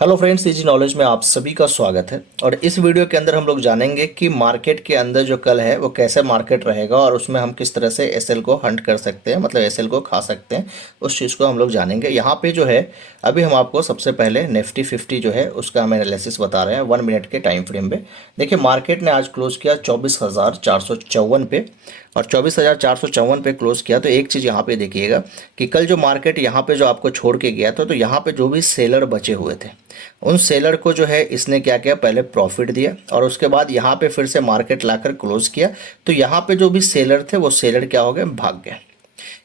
Hello friends, easy knowledge में आप सभी का स्वागत है। और इस वीडियो के अंदर हम लोग जानेंगे कि मार्केट के अंदर जो कल है वो कैसे मार्केट रहेगा और उसमें हम किस तरह से एसएल को हंट कर सकते हैं, मतलब एसएल को खा सकते हैं। उस चीज़ को हम लोग जानेंगे। यहाँ पे जो है अभी हम आपको सबसे पहले निफ्टी 50 जो है उसका हम एनालिसिस बता रहे हैं 1 मिनट के टाइम फ्रेम में। देखिए, मार्केट ने आज क्लोज किया 24,454 पे, और 24,454 पे क्लोज किया। तो एक चीज़ यहाँ पे देखिएगा कि कल जो मार्केट यहाँ पे जो आपको छोड़ के गया था, तो यहाँ पे जो भी सेलर बचे हुए थे उन सेलर को जो है इसने क्या किया, पहले प्रॉफिट दिया और उसके बाद यहाँ पे फिर से मार्केट लाकर क्लोज किया। तो यहाँ पे जो भी सेलर थे वो सेलर क्या हो गए, भाग गए,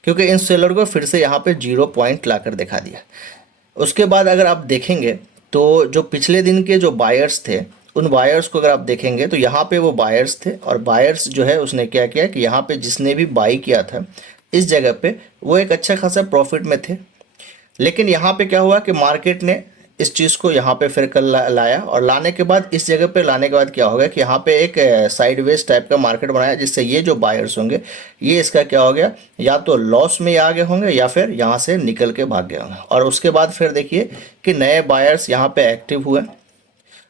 क्योंकि इन सेलर को फिर से यहाँ पे 0 पॉइंट लाकर दिखा दिया। उसके बाद अगर आप देखेंगे तो जो पिछले दिन के जो बायर्स थे उन बायर्स को अगर आप देखेंगे तो यहाँ पे वो बायर्स थे, और बायर्स जो है उसने क्या किया कि यहाँ पे जिसने भी बाई किया था इस जगह पे वो एक अच्छा खासा प्रॉफिट में थे। लेकिन यहाँ पे क्या हुआ कि मार्केट ने इस चीज़ को यहाँ पे फिर कल लाया, और लाने के बाद इस जगह पे लाने के बाद क्या होगा कि यहाँ पे एक साइडवेज टाइप का मार्केट बनाया, जिससे ये जो बायर्स होंगे ये इसका क्या हो गया, या तो लॉस में आ गए होंगे या फिर यहाँ से निकल के भाग गए होंगे। और उसके बाद फिर देखिए कि नए बायर्स यहाँ पे एक्टिव हुए,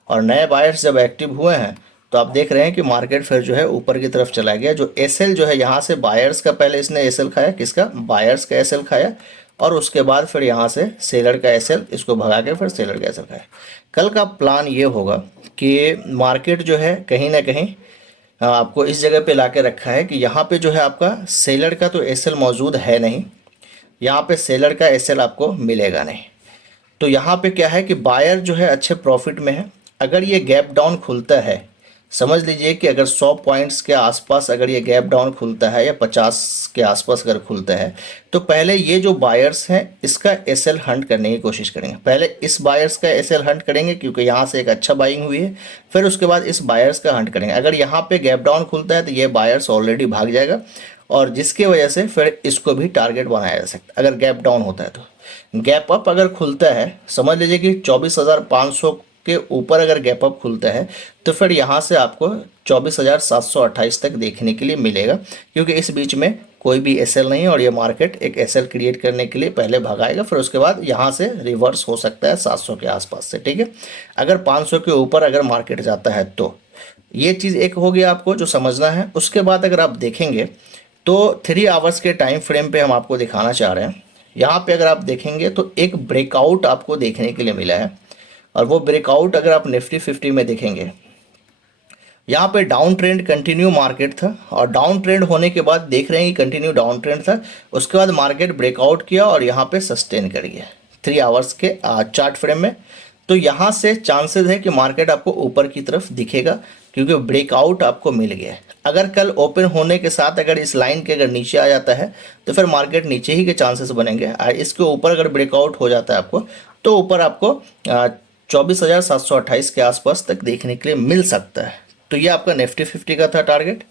और नए बायर्स जब एक्टिव हुए हैं तो आप देख रहे हैं कि मार्केट फिर जो है ऊपर की तरफ चला गया। जो एसएल जो है यहाँ से बायर्स का पहले इसने एसएल खाया, किसका, बायर्स का एसएल खाया, और उसके बाद फिर यहाँ से सेलर का एसएल, इसको भगा के फिर सेलर का एसएल खाया। कल का प्लान ये होगा कि मार्केट जो है कहीं ना कहीं आपको इस जगह पे लाके रखा है कि यहाँ पे जो है आपका सेलर का तो एसएल मौजूद है नहीं, यहाँ पे सेलर का एसएल आपको मिलेगा नहीं। तो यहाँ पे क्या है कि बायर जो है अच्छे प्रॉफिट में है। अगर ये गैप डाउन खुलता है, समझ लीजिए कि अगर 100 पॉइंट्स के आसपास अगर ये गैप डाउन खुलता है या 50 के आसपास अगर खुलता है, तो पहले ये जो बायर्स हैं इसका एसएल हंट करने की कोशिश करेंगे। पहले इस बायर्स का एसएल हंट करेंगे क्योंकि यहाँ से एक अच्छा बाइंग हुई है, फिर उसके बाद इस बायर्स का हंट करेंगे। अगर यहाँ पे गैप डाउन खुलता है तो ये बायर्स ऑलरेडी भाग जाएगा, और जिसकी वजह से फिर इसको भी टारगेट बनाया जा सकता है अगर गैप डाउन होता है। तो गैप अप अगर खुलता है, समझ लीजिए कि 24,500 के ऊपर अगर गैप अप खुलता है तो फिर यहाँ से आपको 24,728 तक देखने के लिए मिलेगा, क्योंकि इस बीच में कोई भी एसएल नहीं है और ये मार्केट एक एसएल क्रिएट करने के लिए पहले भगाएगा, फिर उसके बाद यहाँ से रिवर्स हो सकता है 700 के आसपास से। ठीक है, अगर 500 के ऊपर अगर मार्केट जाता है तो ये चीज़ एक हो गया आपको जो समझना है। उसके बाद अगर आप देखेंगे तो 3 आवर्स के टाइम फ्रेम पे हम आपको दिखाना चाह रहे हैं। यहाँ पे अगर आप देखेंगे तो एक ब्रेकआउट आपको देखने के लिए मिला है, और वो ब्रेकआउट अगर आप निफ्टी 50 में देखेंगे, यहाँ पे डाउन ट्रेंड कंटिन्यू मार्केट था, और डाउन ट्रेंड होने के बाद देख रहे हैं कि कंटिन्यू डाउन ट्रेंड था। उसके बाद मार्केट ब्रेकआउट किया और यहाँ पे सस्टेन कर गया 3 आवर्स के चार्ट फ्रेम में। तो यहाँ से चांसेस है कि मार्केट आपको ऊपर की तरफ दिखेगा, क्योंकि ब्रेकआउट आपको मिल गया है। अगर कल ओपन होने के साथ अगर इस लाइन के अगर नीचे आ जाता है तो फिर मार्केट नीचे ही के चांसेस बनेंगे, और इसके ऊपर अगर ब्रेकआउट हो जाता है आपको तो ऊपर आपको 24,728 के आसपास तक देखने के लिए मिल सकता है। तो ये आपका निफ्टी 50 का था टारगेट।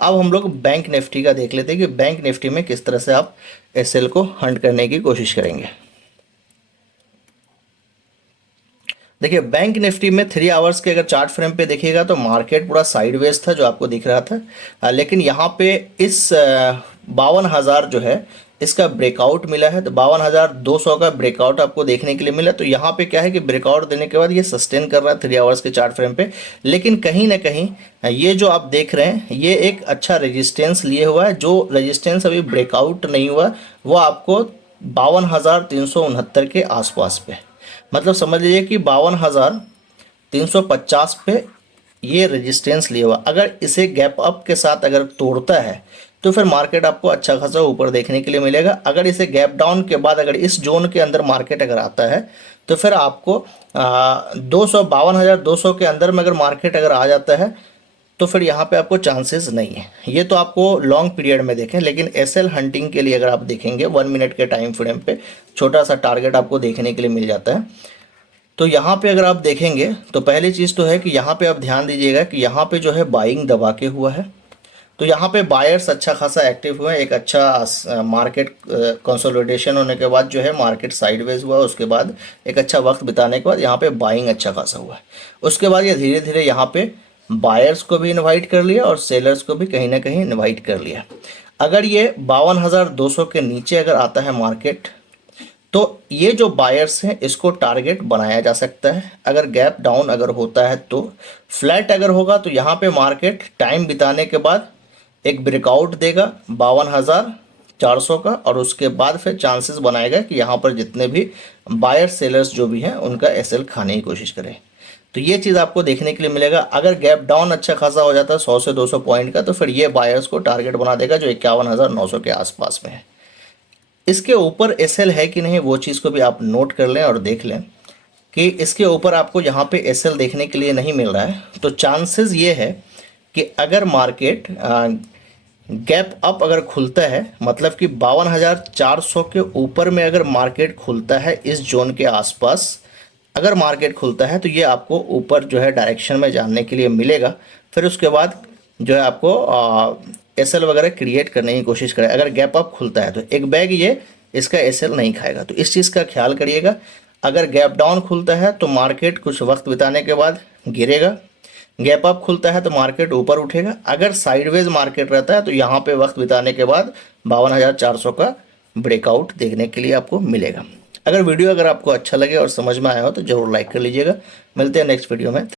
अब हम लोग बैंक निफ्टी का देख लेते हैं कि बैंक निफ्टी में किस तरह से आप एसएल को हंट करने की कोशिश करेंगे। देखिए, बैंक निफ्टी में 3 आवर्स के अगर चार्ट फ्रेम पे देखिएगा तो मार्केट पूरा साइडवेज था जो आपको दिख रहा था, लेकिन यहाँ पे इस 52,000 जो है इसका ब्रेकआउट मिला है। तो 52,200 का ब्रेकआउट आपको देखने के लिए मिला। तो यहाँ पे क्या है कि ब्रेकआउट देने के बाद ये सस्टेन कर रहा है 3 आवर्स के चार्ट फ्रेम पे, लेकिन कहीं ना कहीं ये जो आप देख रहे हैं ये एक अच्छा रेजिस्टेंस लिए हुआ है। जो रेजिस्टेंस अभी ब्रेकआउट नहीं हुआ वो आपको 52,369 के आसपास पे, मतलब समझ लीजिए कि 52,350 पे ये रेजिस्टेंस लिया हुआ। अगर इसे गैप अप के साथ अगर तोड़ता है तो फिर मार्केट आपको अच्छा खासा ऊपर देखने के लिए मिलेगा। अगर इसे गैप डाउन के बाद अगर इस जोन के अंदर मार्केट अगर आता है तो फिर आपको 52,200 के अंदर में अगर मार्केट अगर आ जाता है तो फिर यहाँ पे आपको चांसेस नहीं है। ये तो आपको लॉन्ग पीरियड में देखें, लेकिन एसएल हंटिंग के लिए अगर आप देखेंगे 1 मिनट के टाइम फ्रेम पे छोटा सा टारगेट आपको देखने के लिए मिल जाता है। तो यहाँ पे अगर आप देखेंगे तो पहली चीज़ तो है कि यहाँ पे आप ध्यान दीजिएगा कि यहाँ पे जो है बाइंग दबा के हुआ है। तो यहाँ पे बायर्स अच्छा खासा एक्टिव हुए, एक अच्छा मार्केट कंसोलिडेशन होने के बाद जो है मार्केट साइडवेज हुआ। उसके बाद एक अच्छा वक्त बिताने के बाद यहाँ पे बाइंग अच्छा खासा हुआ है। उसके बाद ये धीरे धीरे यहाँ पे बायर्स को भी इनवाइट कर लिया और सेलर्स को भी कहीं ना कहीं इनवाइट कर लिया। अगर ये 52,200 के नीचे अगर आता है मार्केट तो ये जो बायर्स हैं इसको टारगेट बनाया जा सकता है। अगर गैप डाउन अगर होता है तो फ्लैट अगर होगा तो यहाँ पे मार्केट टाइम बिताने के बाद एक ब्रेकआउट देगा 52,400 का, और उसके बाद फिर चांसेस बनाएगा कि यहाँ पर जितने भी बायर सेलर्स जो भी हैं उनका एसएल खाने की कोशिश करें। तो ये चीज़ आपको देखने के लिए मिलेगा। अगर गैप डाउन अच्छा खासा हो जाता है 100 से 200 पॉइंट का, तो फिर ये बायर्स को टारगेट बना देगा जो 51,900 के आसपास में है। इसके ऊपर एसएल है कि नहीं वो चीज़ को भी आप नोट कर लें और देख लें कि इसके ऊपर आपको यहाँ पे एसएल देखने के लिए नहीं मिल रहा है। तो चांसेस ये है कि अगर मार्केट गैप अप अगर खुलता है, मतलब कि 52,400 के ऊपर में अगर मार्केट खुलता है इस जोन के आसपास अगर मार्केट खुलता है, तो ये आपको ऊपर जो है डायरेक्शन में जानने के लिए मिलेगा। फिर उसके बाद जो है आपको एसएल वगैरह क्रिएट करने की कोशिश करें। अगर गैप अप खुलता है तो एक बैग ये इसका एसएल नहीं खाएगा, तो इस चीज़ का ख्याल करिएगा। अगर गैप डाउन खुलता है तो मार्केट कुछ वक्त बिताने के बाद गिरेगा, गैप अप खुलता है तो मार्केट ऊपर उठेगा। अगर साइडवेज मार्केट रहता है तो यहाँ पे वक्त बिताने के बाद 52,400 का ब्रेकआउट देखने के लिए आपको मिलेगा। अगर वीडियो अगर आपको अच्छा लगे और समझ में आया हो तो ज़रूर लाइक कर लीजिएगा। मिलते हैं नेक्स्ट वीडियो में।